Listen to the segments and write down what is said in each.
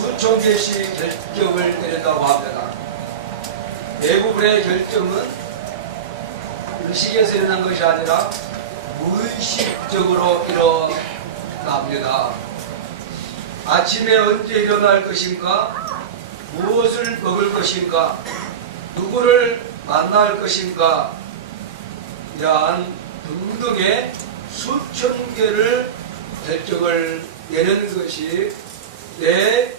수천 개씩 결정을 내린다고 합니다. 대부분의 결정은 의식에서 일어난 것이 아니라 무의식적으로 일어납니다. 아침에 언제 일어날 것인가, 무엇을 먹을 것인가, 누구를 만날 것인가, 이러한 등등의 수천 개를 결정을 내리는 것이 내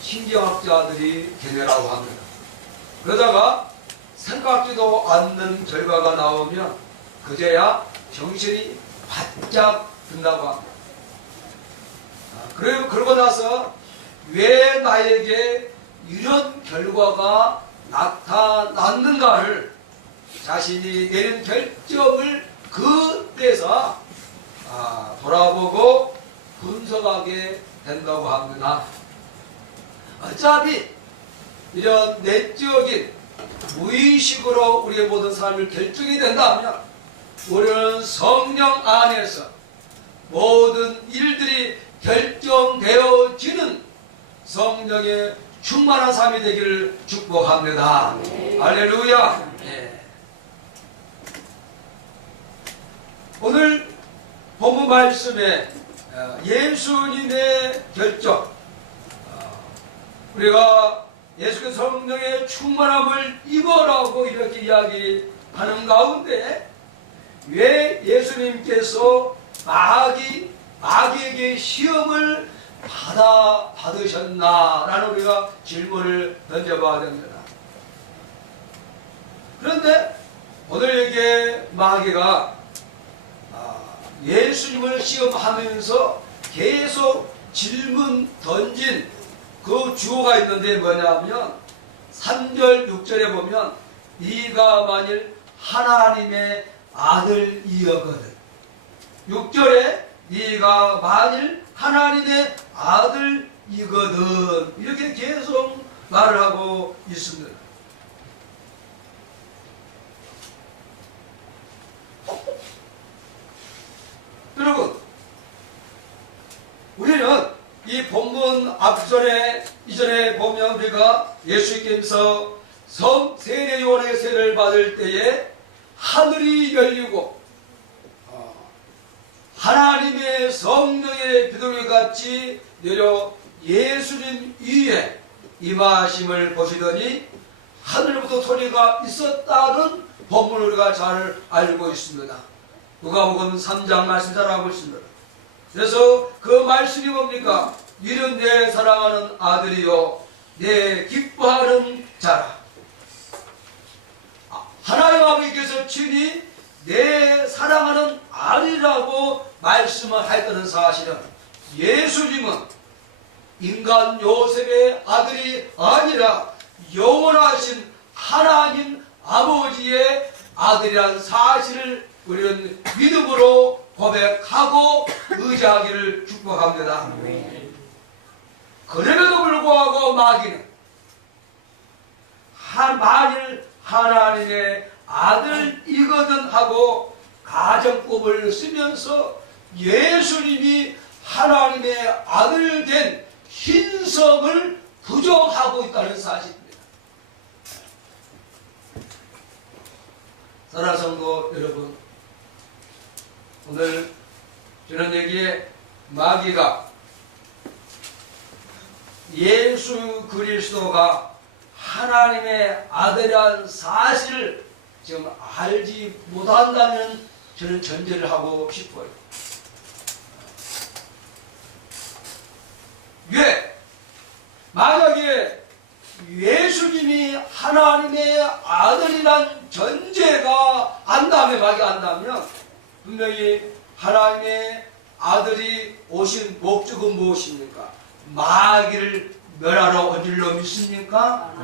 신경학자들이 견해라고 합니다. 그러다가 생각지도 않는 결과가 나오면 그제야 정신이 바짝 든다고 합니다. 그러고 나서 왜 나에게 이런 결과가 나타났는가를 자신이 내린 결정을 그때서 돌아보고 분석하게 된다고 합니다. 어차피 이런 내적인 무의식으로 우리의 모든 삶을 결정이 된다면 우리는 성령 안에서 모든 일들이 결정되어지는 성령의 충만한 삶이 되기를 축복합니다. 할렐루야. 네. 오늘 본문 말씀에 예수님의 결정, 우리가 예수께서 성령의 충만함을 입어라고 이렇게 이야기하는 가운데 왜 예수님께서 마귀에게 시험을 받으셨나라는 우리가 질문을 던져봐야 됩니다. 그런데 오늘 여기에 마귀가 예수님을 시험하면서 계속 질문 던진 그 주어가 있는데 뭐냐면 3절 6절에 보면 네가 만일 하나님의 아들이여거든, 6절에 네가 만일 하나님의 아들이거든, 이렇게 계속 말을 하고 있습니다. 여러분, 우리는 이 본문 이전에 보면 우리가 예수님께서 세례 요한의 세례를 받을 때에 하늘이 열리고 하나님의 성령의 비둘기 같이 내려 예수님 위에 임하심을 보시더니 하늘부터 소리가 있었다는 본문을 우리가 잘 알고 있습니다. 누가복음 3장 말씀 잘 알고 있습니다. 그래서 그 말씀이 뭡니까? 이는 내 사랑하는 아들이요 내 기뻐하는 자라. 하나님 아버지께서 친히 내 사랑하는 아들이라고 말씀을 하였다는 사실은 예수님은 인간 요셉의 아들이 아니라 영원하신 하나님 아버지의 아들이라는 사실을 우리는 믿음으로 고백하고 의지하기를 축복합니다. 그럼에도 불구하고 마귀는 만일 하나님의 아들이거든 하고 가정법을 쓰면서 예수님이 하나님의 아들 된 신성을 부정하고 있다는 사실입니다. 사랑하는 성도 여러분, 오늘 저는 여기에 마귀가 예수 그리스도가 하나님의 아들이라는 사실을 지금 알지 못한다는 저는 전제를 하고 싶어요. 왜? 만약에 예수님이 하나님의 아들이란 전제가 안다면, 마귀가 안다면 분명히 하나님의 아들이 오신 목적은 무엇입니까? 마귀를 멸하러 온 줄로 믿습니까?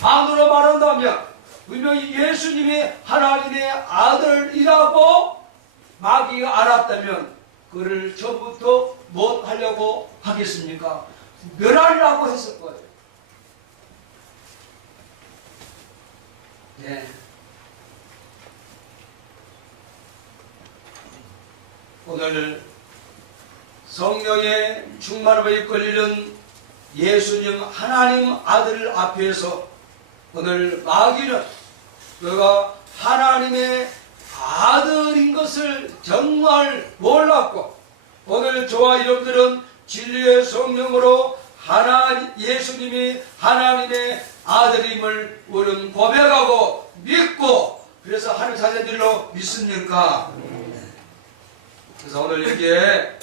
반으로 말한다면 분명히 예수님이 하나님의 아들이라고 마귀가 알았다면 그를 처음부터 못 하려고 하겠습니까? 멸하려고 했을 거예요. 네. 오늘 성령의 충만함에 이끌리는 예수님 하나님 아들 앞에서 오늘 마귀는 그가 하나님의 아들인 것을 정말 몰랐고, 오늘 저와 여러분들은 진리의 성령으로 예수님이 하나님의 아들임을 우리는 고백하고 믿고, 그래서 하늘 자녀들로 믿습니까? 그래서 오늘 여기에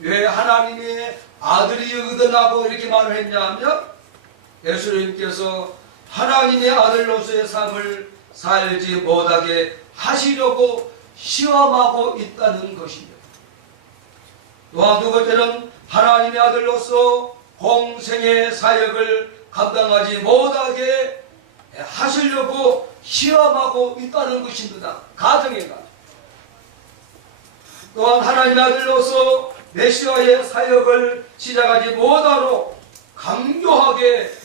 왜 하나님의 아들이거든하고 이렇게 말을 했냐면, 예수님께서 하나님의 아들로서의 삶을 살지 못하게 하시려고 시험하고 있다는 것입니다. 또한 두 번째는 하나님의 아들로서 공생의 사역을 감당하지 못하게 하시려고 시험하고 있다는 것입니다. 가정에 가. 또한 하나님의 아들로서 메시아의 사역을 시작하지 못하도록 강조하게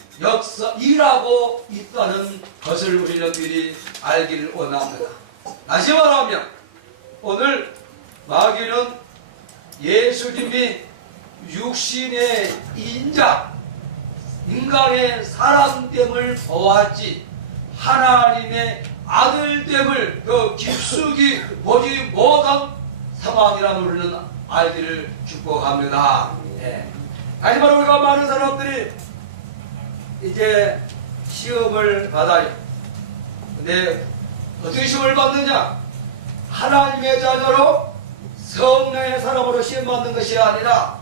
일하고 있다는 것을 우리는 미리 알기를 원합니다. 다시 말하면 오늘 마귀는 예수님이 육신의 인간의 사람됨을 보았지 하나님의 아들됨을 더 깊숙이 보지 못한 상황이라고 우리는 알기를 축복합니다. 하지만 우리가 많은 사람들이 이제 시험을 받아요. 근데 어떻게 시험을 받느냐? 하나님의 자녀로 성령의 사람으로 시험 받는 것이 아니라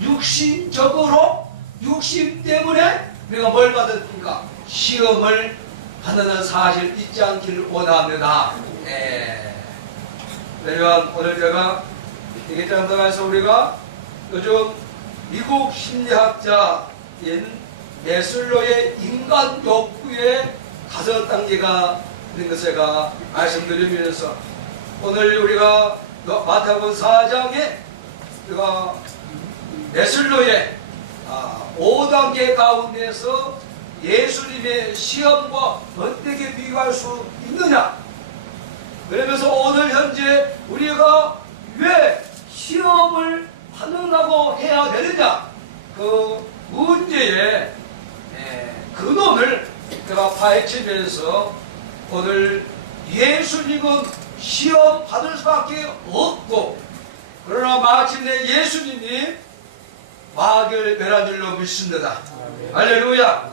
육신적으로 육신 때문에 우리가 뭘 받았습니까? 시험을 받는 사실 잊지 않기를 원합니다. 그러면 오늘 제가 이게 장담해서 우리가 요즘 미국 심리학자인 메슬로의 인간 욕구의 5단계가 있는 것을 제가 말씀드리면서, 오늘 우리가 마태복음 4장에 우리가 메슬로의 5단계 가운데서 예수님의 시험과 어떻게 비교할 수 있느냐, 그러면서 오늘 현재 우리가 왜 시험을 받는다고 해야 되느냐, 그 문제의 근원을 제가 파헤치면서 오늘 예수님은 시험 받을 수밖에 없고, 그러나 마침내 예수님이 마귀를 멸한 줄로 믿습니다. 할렐루야.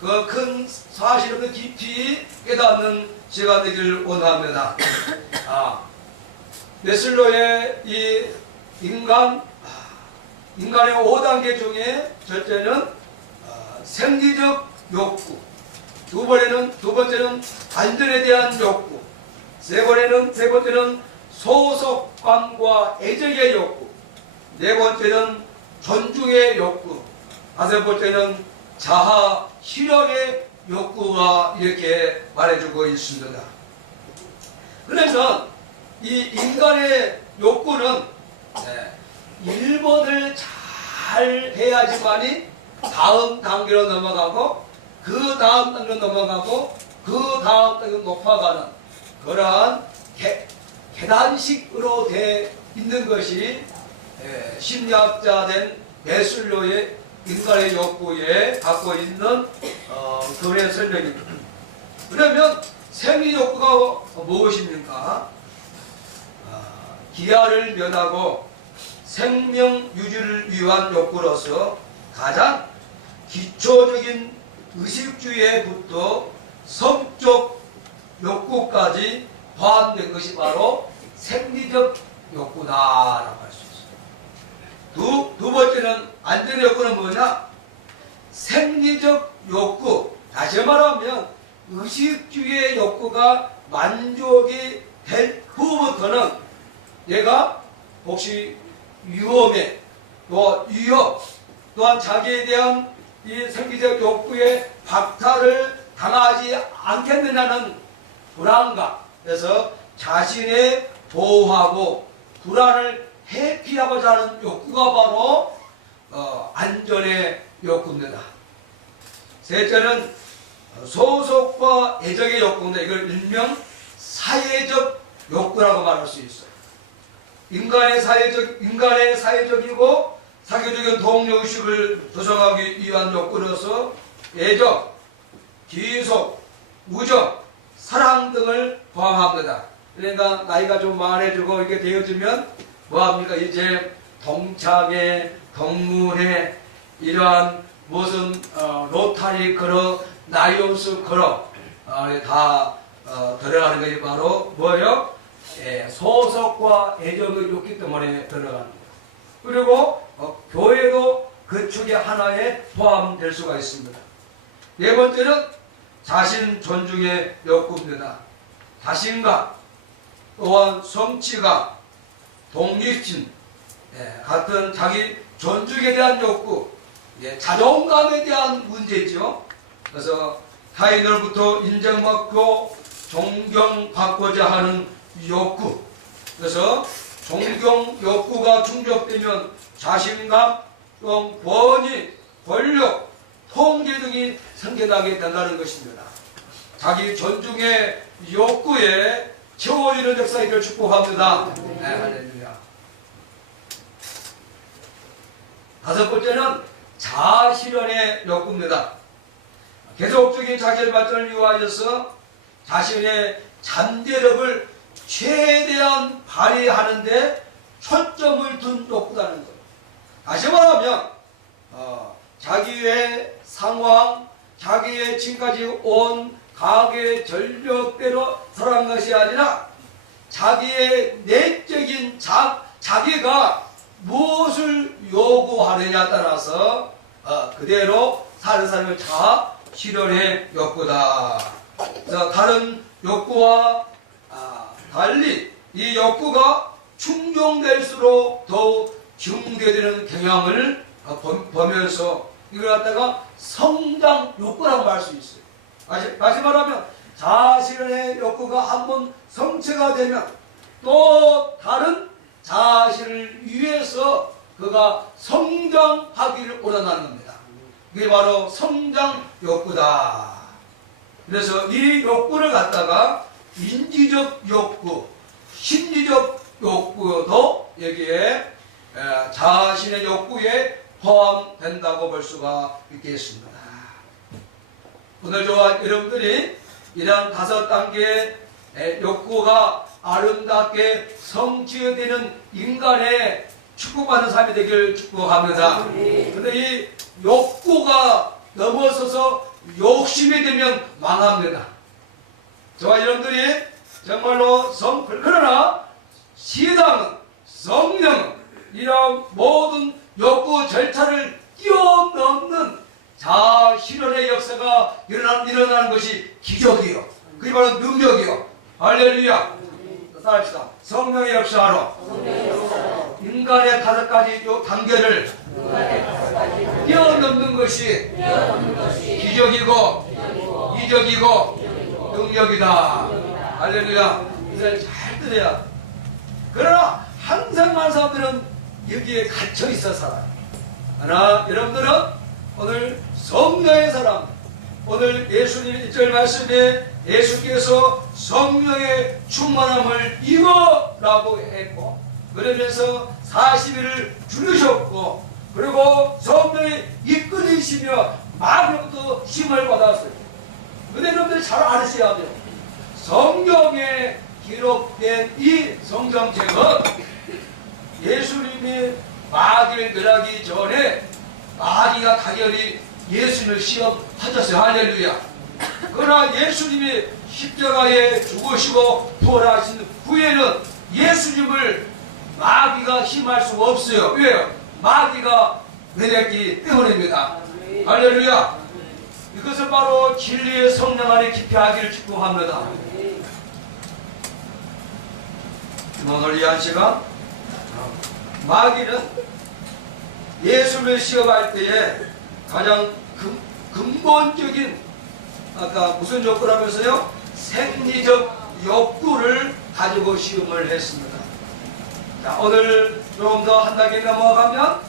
그 큰 사실을 깊이 깨닫는 제가 되기를 원합니다. 메슬로의 이 인간의 5단계 중에 첫째는 생리적 욕구, 두 번째는 안전에 대한 욕구, 세 번째는 소속감과 애정의 욕구, 네 번째는 존중의 욕구, 다섯 번째는 자아 실현의 욕구가 이렇게 말해주고 있습니다. 그래서 이 인간의 욕구는 1번을 잘 해야지만이 다음 단계로 넘어가고, 그 다음 단계로 넘어가고, 그 다음 단계로 높아가는 그러한 계단식으로 되어 있는 것이 심리학자 된 메슬로의 인간의 욕구에 갖고 있는 글의 설명입니다. 그러면 생리 욕구가 무엇입니까? 기아를 면하고 생명 유지를 위한 욕구로서 가장 기초적인 의식주의에부터 성적 욕구까지 포함된 것이 바로 생리적 욕구다라고 할 수 있어요. 두 번째는 안전의 욕구는 뭐냐? 생리적 욕구, 다시 말하면 의식주의의 욕구가 만족이 될 후부터는 얘가 혹시 위험에 또 위협, 또한 자기에 대한 이 생리적 욕구에 박탈을 당하지 않겠느냐는 불안감, 그래서 자신의 보호하고 불안을 회피하고자 하는 욕구가 바로 안전의 욕구입니다. 셋째는 소속과 애정의 욕구인데, 이걸 일명 사회적 욕구라고 말할 수 있어요. 인간의 사회적이고 사교적인 동료의식을 조성하기 위한 욕구로서 애정, 기속, 우정, 사랑 등을 포함합니다. 그러니까 나이가 좀 많아지고 이렇게 되어지면 뭐합니까? 이제 동창회, 동문회, 이러한 무슨 로타리 클럽, 나이온스 클럽 다 들어가는 것이 바로 뭐예요? 소속과 애정이 좋기 때문에 들어가는 거예요. 그리고 교회도 그 축의 하나에 포함될 수가 있습니다. 네 번째는 자신 존중의 욕구입니다. 자신감, 또한 성취감, 독립심, 같은 자기 존중에 대한 욕구, 자존감에 대한 문제죠. 그래서 타인으로부터 인정받고 존경받고자 하는 욕구. 그래서 존경 욕구가 충족되면 자신감, 또 권위, 권력, 통제 등이 생겨나게 된다는 것입니다. 자기 존중의 욕구에 채워지는 역사를 축복합니다. 할렐루야. 다섯 번째는 자아실현의 욕구입니다. 계속적인 자기 발전을 위하여서 자신의 잠재력을 최대한 발휘하는데 초점을 둔 욕구라는 거예요. 다시 말하면 자기의 상황, 자기의 지금까지 온 가계의 전력대로 살아간 것이 아니라 자기의 내적인 자기가 무엇을 요구하느냐에 따라서 그대로 사는 사람의 자아 실현의 욕구다. 그래서 다른 욕구와 달리 이 욕구가 충족될수록 더욱 증대되는 경향을 보면서 이걸 갖다가 성장 욕구라고 할 수 있어요. 다시 말하면 자신의 욕구가 한번 성취가 되면 또 다른 자신을 위해서 그가 성장하기를 원한다는 겁니다. 이게 바로 성장 욕구다. 그래서 이 욕구를 갖다가 인지적 욕구, 심리적 욕구도 여기에 자신의 욕구에 포함된다고 볼 수가 있겠습니다. 오늘 저와 여러분들이 이러한 5단계의 욕구가 아름답게 성취되는 인간의 축복받는 삶이 되길 축복합니다. 그런데 이 욕구가 넘어서서 욕심이 되면 망합니다. 저와 여러분들이 정말로 그러나 신앙은, 성령은 이런 모든 욕구 절차를 뛰어넘는 자아실현의 역사가 일어나는 것이 기적이요. 그게 바로 능력이요. 할렐루야. 따라합시다. 성령의 역사로 인간의 5가지 단계를 뛰어넘는 것이 기적이고 이적이고 능력이다. 할렐루야. 이걸 잘 들어야. 그러나 항상 많은 사람들은 여기에 갇혀 있어 살아요. 그러나 여러분들은 오늘 성령의 사람, 오늘 예수님 1절 말씀에 예수께서 성령의 충만함을 입어라고 했고, 그러면서 40일을 주르셨고, 그리고 성령이 이끌리시며 마귀로부터 힘을 받았어요. 근데 여러분들이 잘 아셔야 돼요. 성경에 기록된 이 성경책은 예수님이 마귀를 멸하기 전에 마귀가 당연히 예수님을 시험하셨어요. 할렐루야. 그러나 예수님이 십자가에 죽으시고 부활하신 후에는 예수님을 마귀가 힘할 수가 없어요. 왜요? 마귀가 멸했기 때문입니다. 할렐루야. 이것을 바로 진리의 성령 안에 깊이 하기를 축복합니다. 오늘 이 한 시간 마귀는 예수를 시험할 때에 가장 근본적인 아까 무슨 욕구라면서요? 생리적 욕구를 가지고 시험을 했습니다. 자, 오늘 조금 더 한 단계 넘어가면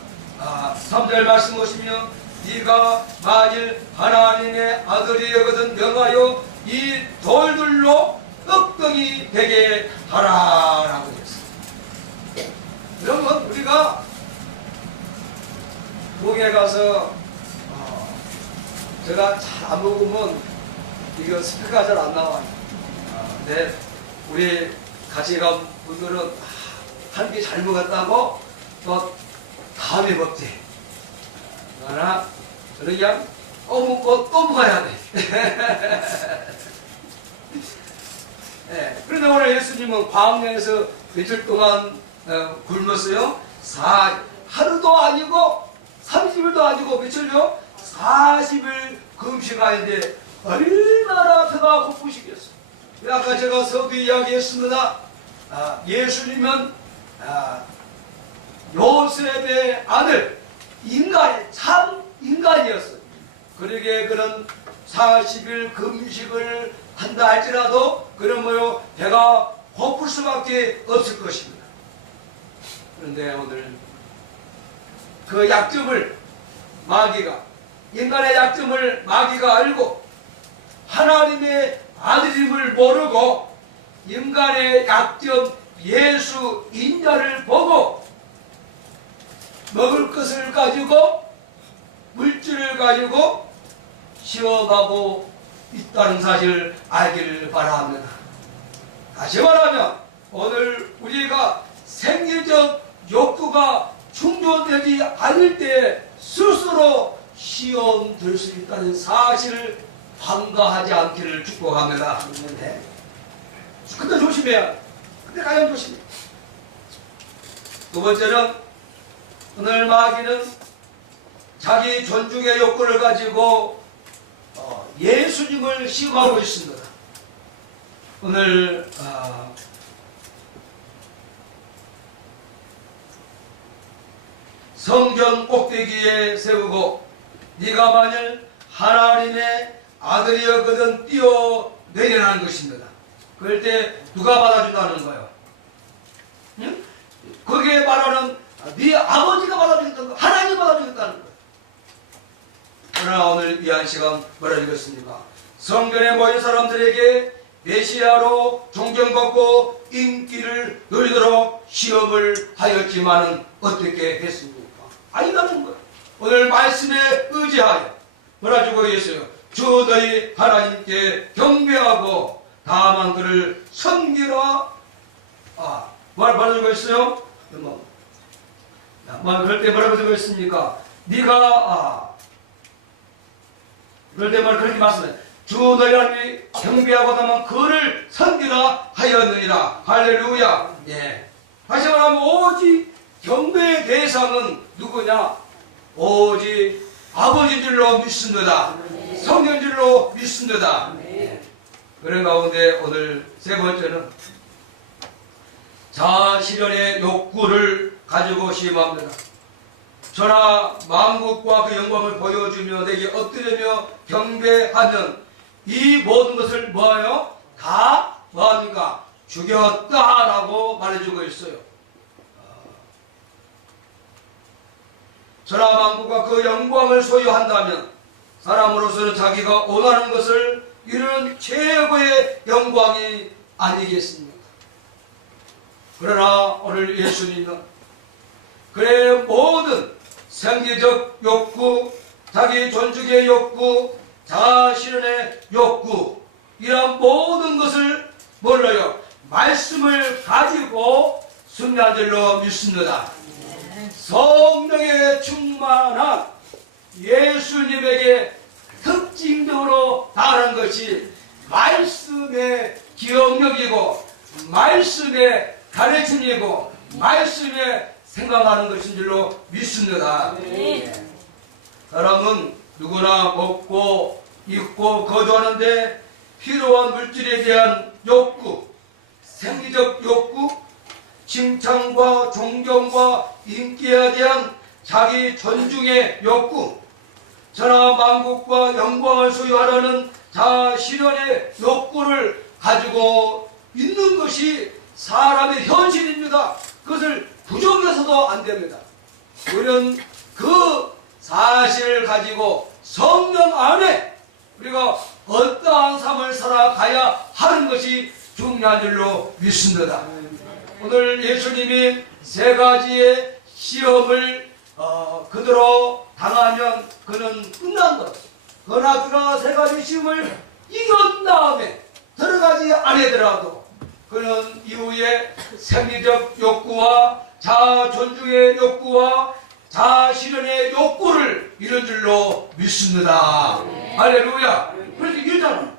3절 말씀 보시면 네가 만일 하나님의 아들이거든 명하여 이 돌들로 떡덩이 되게 하라라고 했습니다. 여러분, 우리가 부엌에 가서 제가 잘 안 먹으면 이거 스피커가 잘 안 나와요. 근데 우리 같이 간 분들은 한 끼 잘 먹었다고 또 다음에 먹지. 그러나 저는 그냥 먹고 또 먹어야 돼. 네. 그런데 오늘 예수님은 광야에서 며칠 동안 굶었어요. 하루도 아니고 30일도 아니고 며칠요? 40일 금식하는데 얼마나 배가 고프시겠어요. 아까 제가 서두 이야기했습니다. 예수님은 요셉의 아들, 참 인간이었어요. 그러기에 그런 40일 금식을 한다 할지라도 그런 배가 고플 수밖에 없을 것입니다. 그런데 오늘 그 약점을 인간의 약점을 마귀가 알고 하나님의 아들임을 모르고 인간의 약점 예수 인자를 보고 먹을 것을 가지고 물질을 가지고 시험하고 있다는 사실을 알기를 바랍니다. 다시 말하면 오늘 우리가 생리적 욕구가 충족되지 않을 때 스스로 시험될 수 있다는 사실을 간과하지 않기를 축복합니다. 근데 조심해야 돼. 근데 가장 조심해. 두 번째는 오늘 마귀는 자기 존중의 욕구를 가지고 예수님을 시험하고 있습니다. 오늘 성전 꼭대기에 세우고 네가 만일 하나님의 아들이었거든 뛰어내리라는 것입니다. 그럴 때 누가 받아준다는 거예요? 응? 거기에 말하는 네 아버지가 받아주겠다는 거, 하나님이 받아주겠다는 거예요. 그러나 오늘 귀한 시간 뭐라 읽었습니까? 성전에 모인 사람들에게 메시아로 존경받고 인기를 누리도록 시험을 하였지만은 어떻게 했습니까? 아니라는 거예요. 오늘 말씀에 의지하여 뭐라 주고 있어요? 주 너희 하나님께 경배하고 다만 그를 섬기라. 뭐라 주고 있어요? 그럴 때 뭐라고 주고 있습니까? 네가 그럴 때 그렇게 말씀해. 주 너희 하나님이 경배하고 다만 그를 섬기라 하였느니라. 할렐루야. 예. 다시 말하면 오직 경배의 대상은 누구냐? 오직 아버지인 줄로 믿습니다. 성령인 줄로 믿습니다. 그런 가운데 오늘 세 번째는 자아실현의 욕구를 가지고 시험합니다. 저나 만국과 그 영광을 보여주며 내게 엎드리며 경배하면 이 모든 것을 뭐예요? 다 뭐합니까? 죽였다라고 말해주고 있어요. 저나 만국과 그 영광을 소유한다면 사람으로서는 자기가 원하는 것을 이루는 최고의 영광이 아니겠습니까? 그러나 오늘 예수님은 그의 모든 생리적 욕구, 자기 존중의 욕구, 자아실현의 욕구, 이러한 모든 것을 몰라요. 말씀을 가지고 승리한 줄로 믿습니다. 성령에 충만한 예수님에게 특징적으로 다른 것이 말씀의 기억력이고 말씀의 가르침이고 말씀에 생각하는 것인 줄로 믿습니다. 사람은 누구나 먹고 입고 거주하는데 필요한 물질에 대한 욕구, 생리적 욕구, 칭찬과 존경과 인기에 대한 자기 존중의 욕구, 전하 만국과 영광을 소유하려는 자아실현의 욕구를 가지고 있는 것이 사람의 현실입니다. 그것을 부정해서도 안 됩니다. 우리는 그 사실을 가지고 성령 안에 우리가 어떠한 삶을 살아가야 하는 것이 중요한 줄로 믿습니다. 오늘 예수님이 세 가지의 시험을 그대로 당하면 그는 끝난 것. 그러나 그가 세 가지 시험을 이긴 다음에 들어가지 아니더라도 그는 이후에 생리적 욕구와 자아 존중의 욕구와 자아 실현의 욕구를 이룬 줄로 믿습니다. 할렐루야. 그래서 이잖아.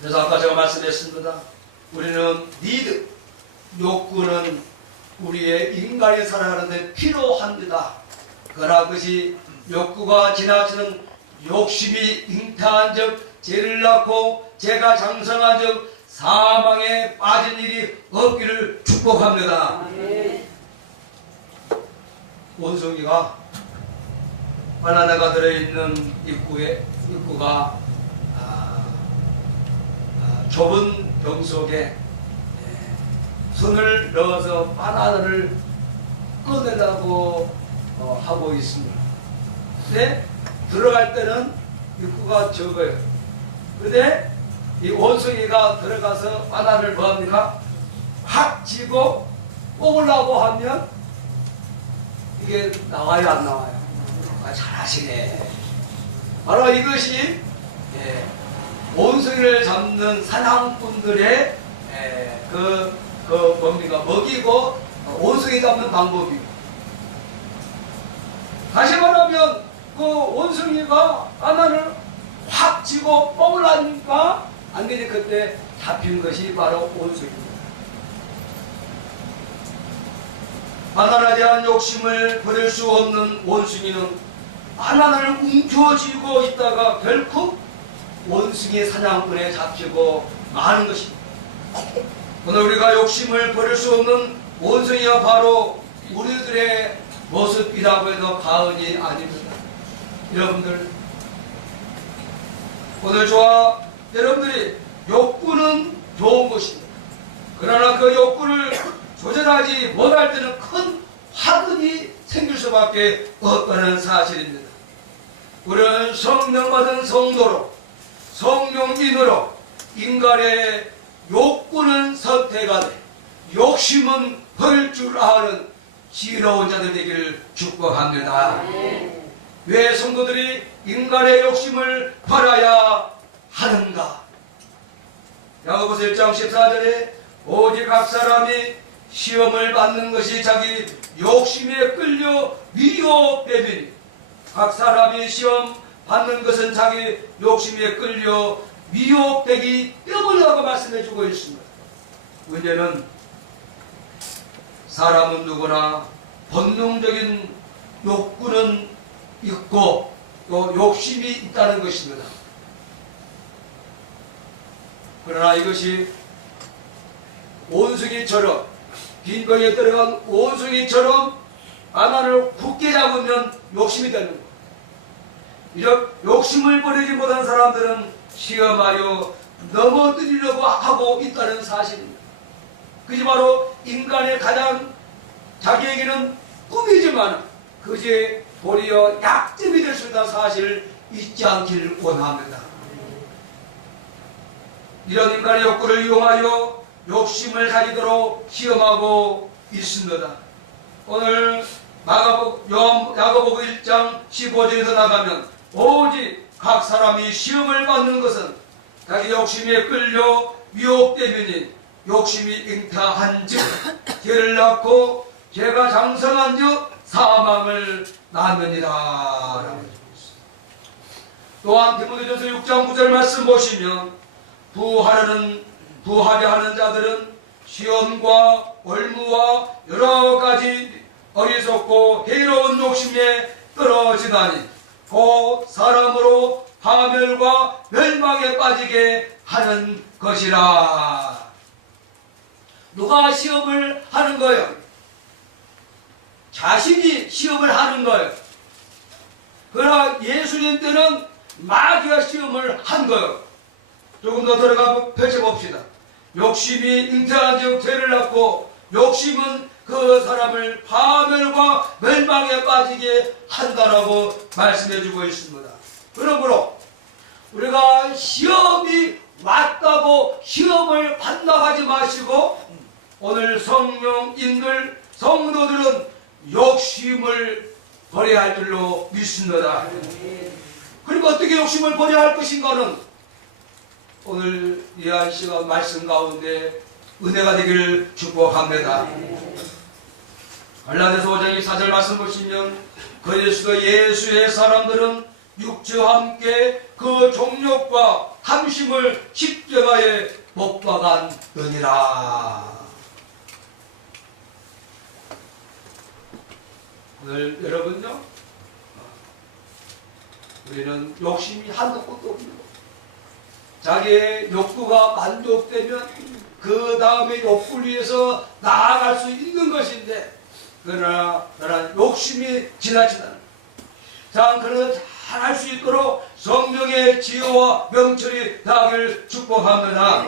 그래서 아까 제가 말씀했습니다. 우리는 니드, 욕구는 우리의 인간이 살아가는데 필요합니다. 그러나 그것이 욕구가 지나치는 욕심이 잉태한 적, 죄를 낳고 죄가 장성한 적, 사망에 빠진 일이 없기를 축복합니다. 원숭이가 바나나가 들어있는 입구가 좁은 병 속에 손을 넣어서 바나나를 꺼내려고 하고 있습니다. 근데 들어갈 때는 입구가 적어요. 근데 이 원숭이가 들어가서 바나나를 뭐합니까? 확 쥐고 뽑으려고 하면 이게 나와요, 안 나와요? 잘하시네. 바로 이것이 원숭이를 잡는 사냥꾼들의 뭡니까? 먹이고 원숭이 잡는 방법이고. 다시 말하면 그 원숭이가 바나나를 확 쥐고 뽑으려니까 안 되니 그때 잡힌 것이 바로 원숭이입니다. 바나나에 대한 욕심을 버릴 수 없는 원숭이는 바나나를 움켜쥐고 있다가 결국 원숭이 사냥꾼에 잡히고 마는 것입니다. 오늘 우리가 욕심을 버릴 수 없는 원숭이가 바로 우리들의 모습이라고 해도 과언이 아닙니다. 여러분들, 오늘 저와 여러분들이 욕구는 좋은 것입니다. 그러나 그 욕구를 조절하지 못할 때는 큰 화근이 생길 수밖에 없다는 사실입니다. 우리는 성령받은 성도로, 성령인으로 인간의 욕구는 선택하되 욕심은 버릴 줄 아는 지혜로운 자들 되기를 축복합니다. 왜 성도들이 인간의 욕심을 버려야 하는가? 야고보서 1장 14절에 오직 각 사람이 시험을 받는 것이 자기 욕심에 끌려 미혹되니, 각 사람이 시험 받는 것은 자기 욕심에 끌려 미혹되기 때문이라고 말씀해주고 있습니다. 문제는 사람은 누구나 본능적인 욕구는 있고 또 욕심이 있다는 것입니다. 그러나 이것이 원숭이처럼, 빈병에 들어간 원숭이처럼 바나나를 굳게 잡으면 욕심이 되는 거예요. 이런 욕심을 버리지 못한 사람들은 시험하여 넘어뜨리려고 하고 있다는 사실입니다. 그것이 바로 인간의 가장, 자기에게는 꿈이지만 그것이 도리어 약점이 될 수 있다는 사실을 잊지 않기를 원합니다. 이런 인간의 욕구를 이용하여 욕심을 가지도록 시험하고 있습니다. 오늘 야고보 1장 15절에서 나가면 오직 각 사람이 시험을 받는 것은 자기 욕심에 끌려 미혹되면이, 욕심이 잉태한 즉 죄를 낳고 죄가 장성한 즉 사망을 낳느니라. 또한 디모데전서 6장 9절 말씀 보시면 부하려 하는 자들은 시험과 올무와 여러 가지 어리석고 해로운 욕심에 떨어지다니 곧 사람으로 파멸과 멸망에 빠지게 하는 것이라. 누가 시험을 하는 거예요? 자신이 시험을 하는 거예요. 그러나 예수님 때는 마귀가 시험을 한 거예요. 조금 더 들어가 펼쳐봅시다. 욕심이 잉태한 즉 죄를 낳고 욕심은 그 사람을 파멸과 멸망에 빠지게 한다라고 말씀해주고 있습니다. 그러므로 우리가 시험이 왔다고 시험을 반납하지 마시고 오늘 성령인들 성도들은 욕심을 버려야 할 줄로 믿습니다. 그리고 어떻게 욕심을 버려야 할 것인가는 오늘 이 한 시간 말씀 가운데 은혜가 되기를 축복합니다. 갈라디아서 5장 24절 말씀 보시면 그리스도 예수의 사람들은 육체와 함께 그 정욕과 탐심을 십자가에 못 박았느니라. 오늘 여러분요, 우리는 욕심이 한도 끝도 없는 거. 자기의 욕구가 만족되면 그 다음에 욕구를 위해서 나아갈 수 있는 것인데, 그러나 욕심이 지나치다는 자, 그러나 잘 할 수 있도록 성령의 지혜와 명철이 나기를 축복합니다.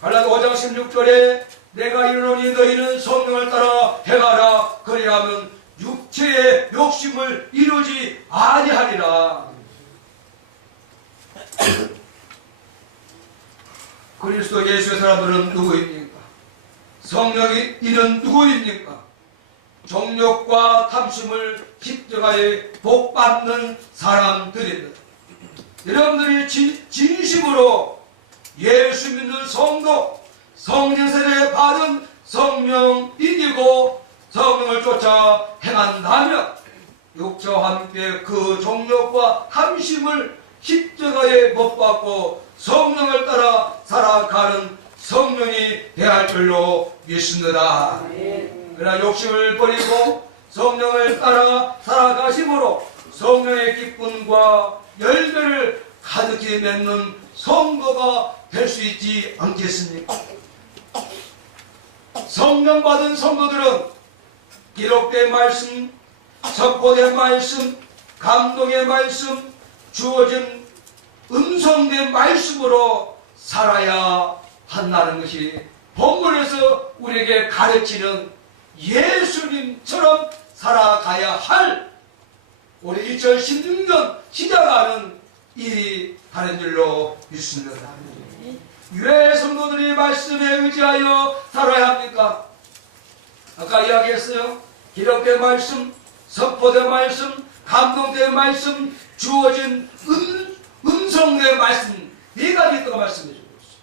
갈라디아 5장 16절에 내가 이르노니 너희는 성령을 따라 행하라. 그리하면 육체의 욕심을 이루지 아니하리라. 그리스도 예수의 사람들은 누구입니까? 성령이 이는 누구입니까? 정욕과 탐심을 십자가에 복받는 사람들입니다. 여러분들이 진심으로 예수 믿는 성도, 성령 세례 받은 성령인이고 성령을 쫓아 행한다면 육체와 함께 그 정욕과 탐심을 십자가에 못 박고 성령을 따라 살아가는 성령이 되어야 할 줄로 믿습니다. 그러나 욕심을 버리고 성령을 따라 살아가심으로 성령의 기쁨과 열매를 가득히 맺는 성도가 될 수 있지 않겠습니까? 성령 받은 성도들은 기록된 말씀, 선포된 말씀, 감동의 말씀, 주어진 음성된 말씀으로 살아야 한다는 것이 본문에서 우리에게 가르치는 예수님처럼 살아가야 할 우리 2016년 시작하는 일이 다른 줄로 믿습니다. 왜 성도들이 말씀에 의지하여 살아야 합니까? 아까 이야기했어요. 기록된 말씀, 선포된 말씀, 감동된 말씀, 주어진 음성된 말씀, 네 가지가 말씀해 주고 있어요.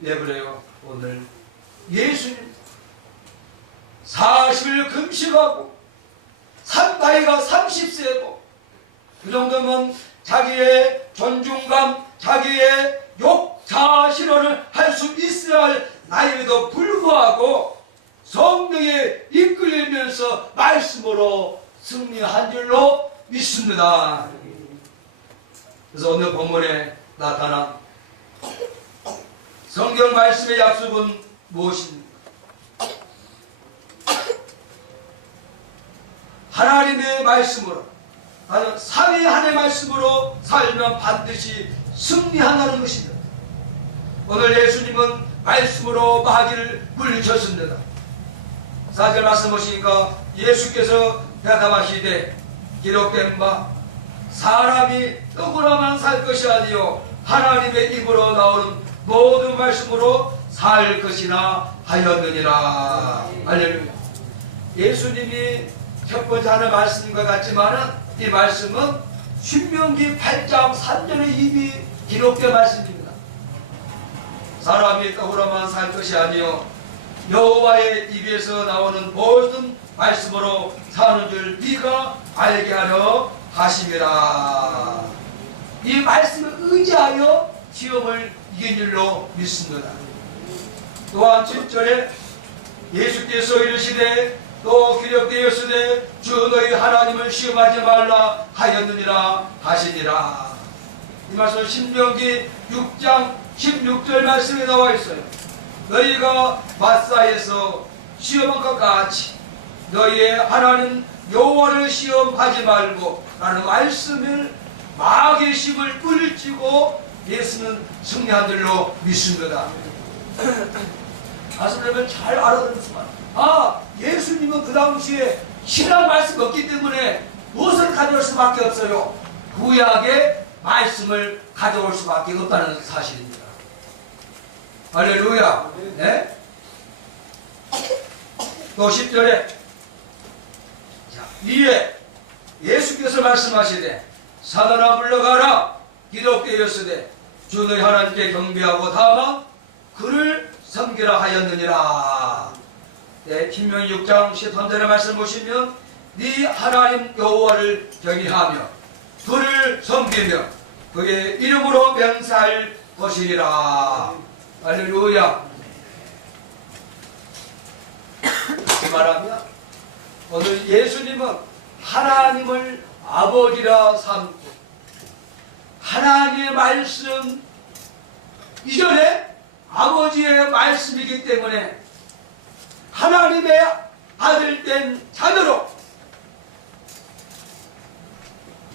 왜 그래요? 오늘 예수님 40일 금식하고 나이가 30세고 그 정도면 자기의 존중감, 자기의 욕자 실현을 할 수 있어야 할 나이에도 불구하고 성령에 이끌리면서 말씀으로 승리한 줄로 믿습니다. 그래서 오늘 본문에 나타난 성경 말씀의 약속은 무엇입니까? 하나님의 말씀으로, 삼위 하나님의 말씀으로 살면 반드시 승리한다는 것입니다. 오늘 예수님은 말씀으로 마귀를 물리쳤습니다. 4절 말씀 보시니까 예수께서 대답하시되 기록된 바 사람이 떡으로만 살 것이 아니요 하나님의 입으로 나오는 모든 말씀으로 살 것이나 하였느니라. 할렐루야. 예수님이 첫 번째 하는 말씀과 같지만은 이 말씀은 신명기 8장 3절에 이미 기록된 말씀입니다. 사람이 떡으로만 살 것이 아니요 여호와의 입에서 나오는 모든 말씀으로 사는 줄 네가 알게 하려 하심이라. 이 말씀을 의지하여 시험을 이긴 줄로 믿습니다. 또한 7절에 예수께서 이르시되 또 기록되었으되 주 너희 하나님을 시험하지 말라 하였느니라 하시니라. 이 말씀은 신명기 6장 16절 말씀에 나와 있어요. 너희가 마사에서 시험한 것 같이 너희의 하나님 여호와를 시험하지 말고 라는 말씀을 마귀의 힘을 뿌리치고 예수는 승리한 줄로 믿습니다. 가슴을 잘 알아들었지만 예수님은 그 당시에 신앙 말씀이 없기 때문에 무엇을 가져올 수밖에 없어요? 구약의 말씀을 가져올 수밖에 없다는 사실입니다. 할렐루야. 네? 또 10절에 이에 예수께서 말씀하시되 사단아 물러가라 기록되었으되 주 너희 하나님께 경배하고 다만 그를 섬기라 하였느니라. 네, 신명기 6장 13절의 말씀 보시면 네 하나님 여호와를 경외하며 그를 섬기며 그의 이름으로 명사할 것이니라. 할렐루야. 그 말하면 오늘 예수님은 하나님을 아버지라 삼고 하나님의 말씀 이전에 아버지의 말씀이기 때문에 하나님의 아들된 자녀로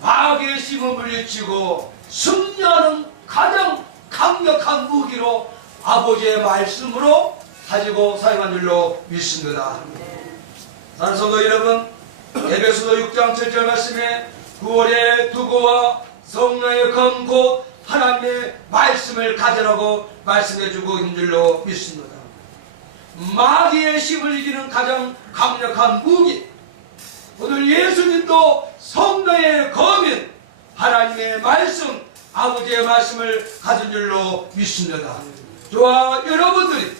마귀의 힘을 물리치고 승리하는 가장 강력한 무기로 아버지의 말씀으로 가지고 사용한 줄로 믿습니다. 사랑하는 성도 여러분, 에베소서 6장 7절 말씀에 구원의 두고와 성령의 검 곧 하나님의 말씀을 가져라고 말씀해주고 있는 줄로 믿습니다. 마귀의 힘을 이기는 가장 강력한 무기, 오늘 예수님도 성령의 검인 하나님의 말씀, 아버지의 말씀을 가진 줄로 믿습니다. 저와 여러분들이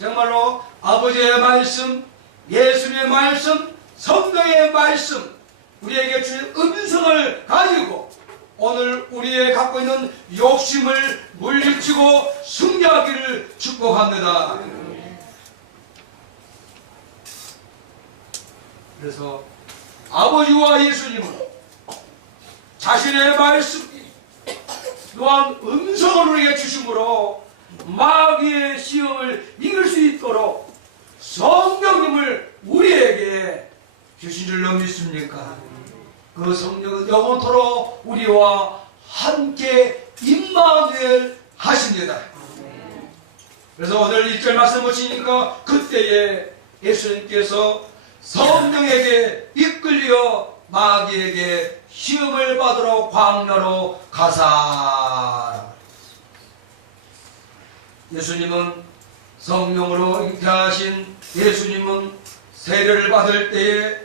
정말로 아버지의 말씀, 예수님의 말씀, 성령의 말씀, 우리에게 주신 음성을 가지고 오늘 우리의 갖고 있는 욕심을 물리치고 승리하기를 축복합니다. 그래서 아버지와 예수님은 자신의 말씀 또한 음성을 우리에게 주심으로 마귀의 시험을 이길 수 있도록 성령님을 우리에게 주신 줄로 믿습니까? 그 성령은 영원토록 우리와 함께 임마누엘 하십니다. 그래서 오늘 1절 말씀 보시니까 그때에 예수님께서 성령에게 이끌려 마귀에게 시험을 받으러 광야로 가사. 예수님은 성령으로 잉태하신 예수님은 세례를 받을 때에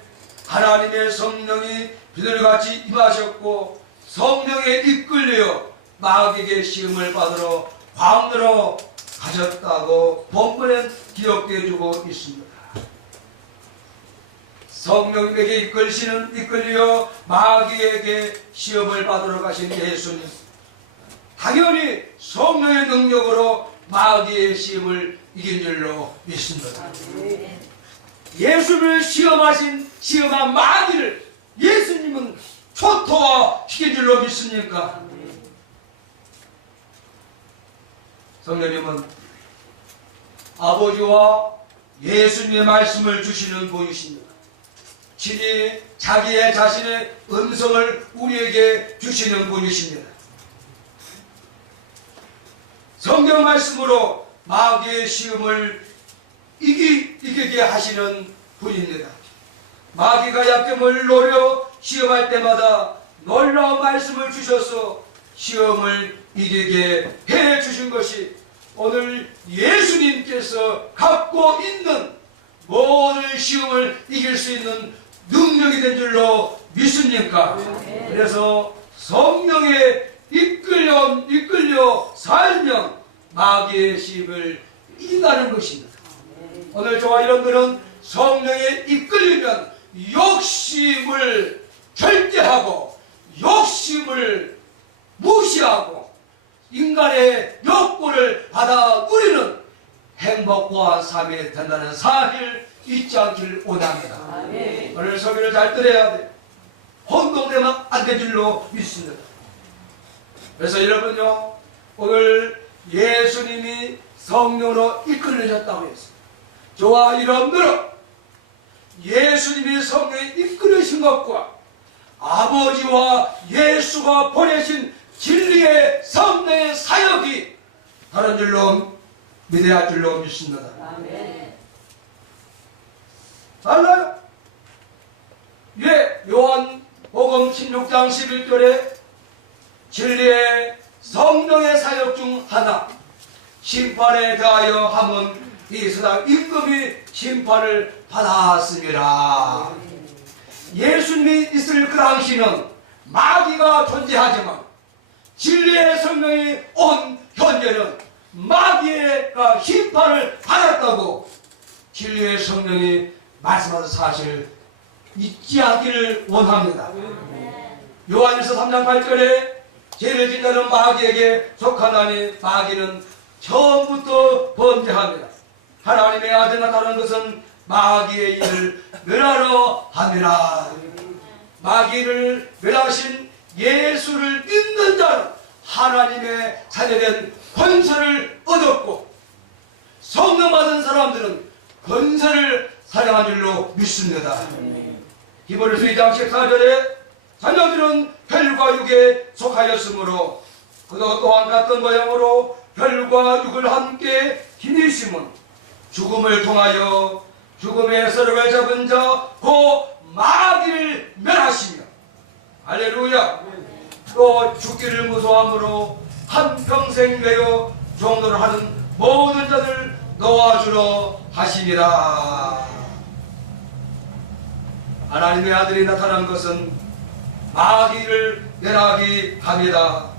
하나님의 성령이 비둘기같이 임하셨고 성령에 이끌려 마귀에게 시험을 받으러 광야로 가셨다고 본문엔 기록되어 주고 있습니다. 성령에게 이끌려 마귀에게 시험을 받으러 가신 예수님, 당연히 성령의 능력으로 마귀의 시험을 이긴 줄로 믿습니다. 예수를 시험한 마귀를 예수님은 초토화시킨 줄로 믿습니까? 성령님은 아버지와 예수님의 말씀을 주시는 분이십니다. 친히 자기의 자신의 음성을 우리에게 주시는 분이십니다. 성경 말씀으로 마귀의 시험을 이기게 하시는 분입니다. 마귀가 약점을 노려 시험할 때마다 놀라운 말씀을 주셔서 시험을 이기게 해 주신 것이 오늘 예수님께서 갖고 있는 모든 시험을 이길 수 있는 능력이 된 줄로 믿습니까? 그래서 성령에 이끌려 살면 마귀의 시험을 이긴다는 것입니다. 오늘 저와 여러분들은 성령에 이끌리면 욕심을 절제하고 욕심을 무시하고 인간의 욕구를 받아 누리는 행복과 삶이 된다는 사실을 잊지 않기를 원합니다. 오늘 소리를 잘 들어야 돼. 혼동되면 안 될 줄로 믿습니다. 그래서 여러분요, 오늘 예수님이 성령으로 이끌려졌다고 했습니다. 저와 여러분들은 예수님이 성령에 이끌으신 것과 아버지와 예수가 보내신 진리의 성령의 사역이 다른 줄로 믿어야 할 줄로 믿습니다. 달라요? 예, 요한복음 16장 11절에 진리의 성령의 사역 중 하나, 심판에 대하여 함은 이 세상 임금이 심판을 받았습니다. 예수님이 있을 그 당시는 마귀가 존재하지만 진리의 성령이 온 현재는 마귀가 심판을 받았다고 진리의 성령이 말씀하는 사실 잊지 않기를 원합니다. 요한일서 3장 8절에 죄를 진 자는 마귀에게 속하나니 마귀는 처음부터 범죄합니다. 하나님의 아들 나타나는 것은 마귀의 일을 멸하러 함이라. 마귀를 멸하신 예수를 믿는 자는 하나님의 자녀된 권세를 얻었고 성령 받은 사람들은 권세를 사용한 줄로 믿습니다. 히브리서 2장 14절에 자녀들은 혈과 육에 속하였으므로 그도 또한 같은 모양으로 혈과 육을 함께 힘입심은 죽음을 통하여 죽음의 서력을 잡은 자 그 마귀를 멸하시며 할렐루야. 또 죽기를 무서워함으로 한평생 매여 종노를 하는 모든 자들 놓아주러 하시니라. 하나님의 아들이 나타난 것은 마귀를 멸하기 합니다.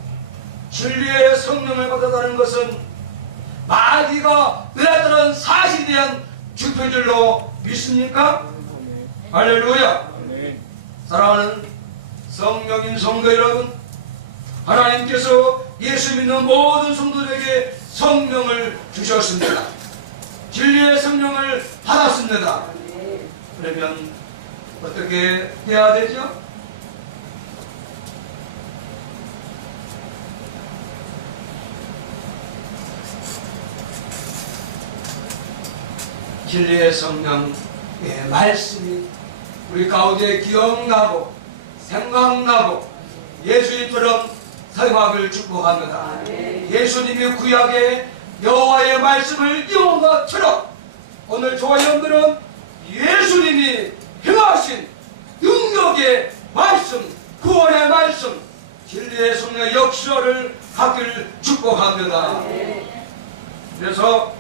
진리의 성령을 받았다는 것은 마귀가 멸했다는 사실에 대한 증거인 줄로 믿습니까? 할렐루야. 사랑하는 성령인 성도 여러분, 하나님께서 예수 믿는 모든 성도들에게 성령을 주셨습니다. 진리의 성령을 받았습니다. 그러면 어떻게 해야 되죠? 진리의 성령의 말씀이 우리 가운데 기억나고 생각나고 예수님처럼 사용하기를 축복합니다. 예수님이 구약의 여호와의 말씀을 이용한 것처럼 오늘 저와 여러분들은 예수님이 행하신 능력의 말씀, 구원의 말씀, 진리의 성령의 역사를 받기를 축복합니다. 그래서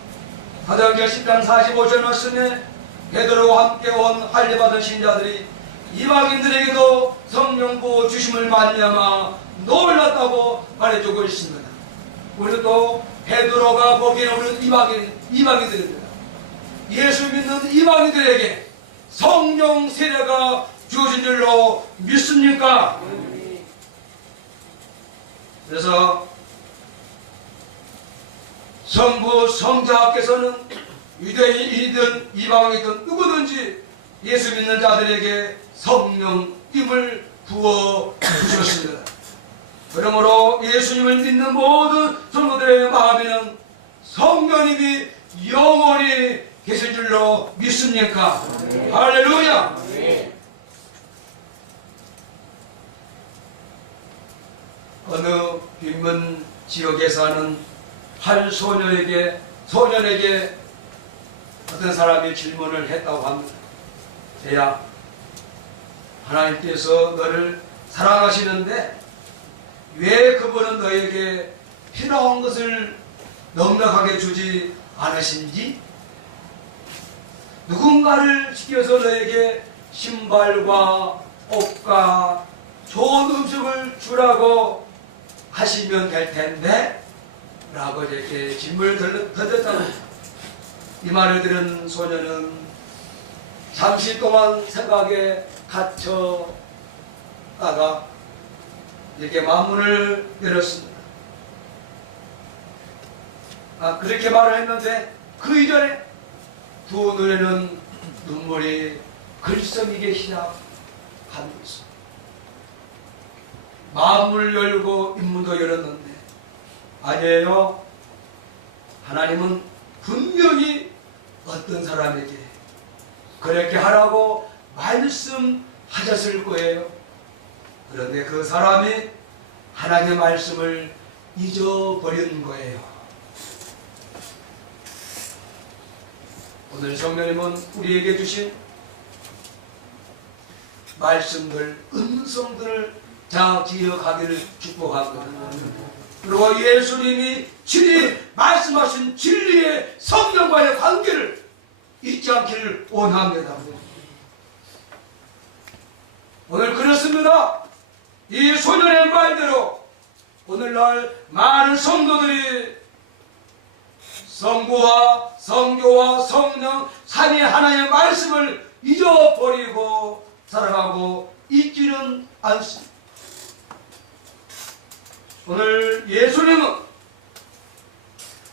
사도행전 10장 45절 말씀에 베드로와 함께 온 할례받은 신자들이 이방인들에게도 성령 부어 주심을 말미암아 놀랐다고 말해주고 있습니다. 우리도 또 베드로가 보기에는 우리는 이방인들입니다. 예수 믿는 이방인들에게 성령 세례가 주어진 줄로 믿습니까? 그래서 성부 성자께서는 유대인이든 이방인이든 누구든지 예수 믿는 자들에게 성령임을 부어 주셨습니다. 그러므로 예수님을 믿는 모든 성도들의 마음에는 성령님이 영원히 계신 줄로 믿습니까? 할렐루야. 어느 빈문 지역에 사는 한 소년에게 어떤 사람이 질문을 했다고 합니다. 쟤야, 하나님께서 너를 사랑하시는데 왜 그분은 너에게 필요한 것을 넉넉하게 주지 않으신지? 누군가를 시켜서 너에게 신발과 옷과 좋은 음식을 주라고 하시면 될 텐데? 라고 이렇게 질문을 던졌다고. 이 말을 들은 소녀는 잠시 동안 생각에 갇혔다가 이렇게 마음문을 열었습니다. 그렇게 말을 했는데 그 이전에 두 눈에는 눈물이 글썽이기 시작하고 있습니다. 마음을 열고 입문도 열었는데 아니에요. 하나님은 분명히 어떤 사람에게 그렇게 하라고 말씀하셨을 거예요. 그런데 그 사람이 하나님의 말씀을 잊어버린 거예요. 오늘 성령님은 우리에게 주신 말씀들, 음성들을 잘 기억하기를 축복합니다. 그리고 예수님이 친히 말씀하신 진리의 성령과의 관계를 잊지 않기를 원합니다. 오늘 그렇습니다. 이 소년의 말대로 오늘날 많은 성도들이 성부와 성교와 성령 삼위 하나의 말씀을 잊어버리고 살아가고 있지는 않습니다. 오늘 예수님은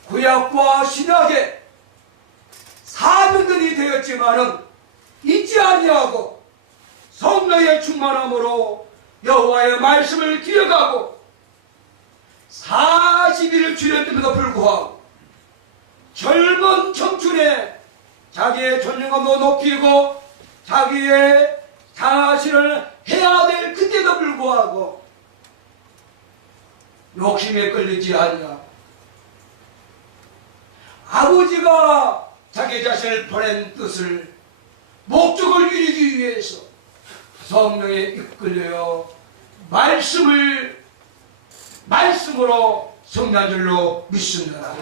구약과 신약의 사명들이 되었지만은 잊지 아니하고 성령의 충만함으로 여호와의 말씀을 기억하고 40일을 주렸음에도 불구하고 젊은 청춘에 자기의 존재감도 높이고 자기의 자신을 해야 될 그때도 불구하고 욕심에 끌리지 아니하고 아버지가 자기 자신을 보낸 뜻을 목적을 이루기 위해서 성령에 이끌려 말씀으로 승리한 줄로 믿습니다.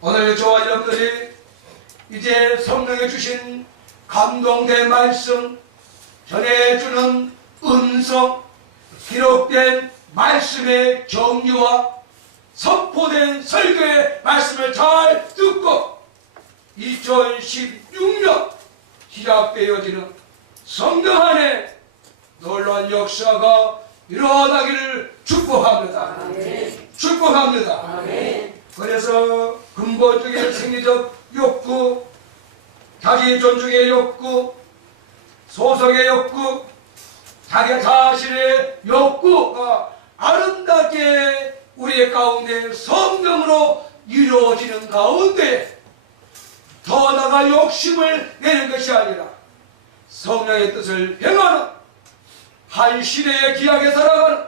오늘 저와 여러분들이 이제 성령에 주신 감동된 말씀, 전해주는 음성, 기록된 말씀의 경륜와 선포된 설교의 말씀을 잘 듣고 2016년 시작되어지는 성령 안에 놀라운 역사가 일어나기를 축복합니다. 아멘. 축복합니다. 아멘. 그래서 근본적인 생리적 욕구, 자기 존중의 욕구, 소속의 욕구, 자기 자신의 욕구가 아름답게 우리 가운데 성령으로 이루어지는 가운데 더 나아가 욕심을 내는 것이 아니라 성령의 뜻을 행하는 한 시대의 기약에 살아가는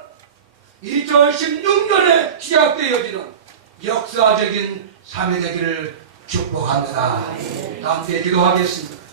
2016년에 시작되어지는 역사적인 삶이 되기를 축복합니다. 함께 기도하겠습니다.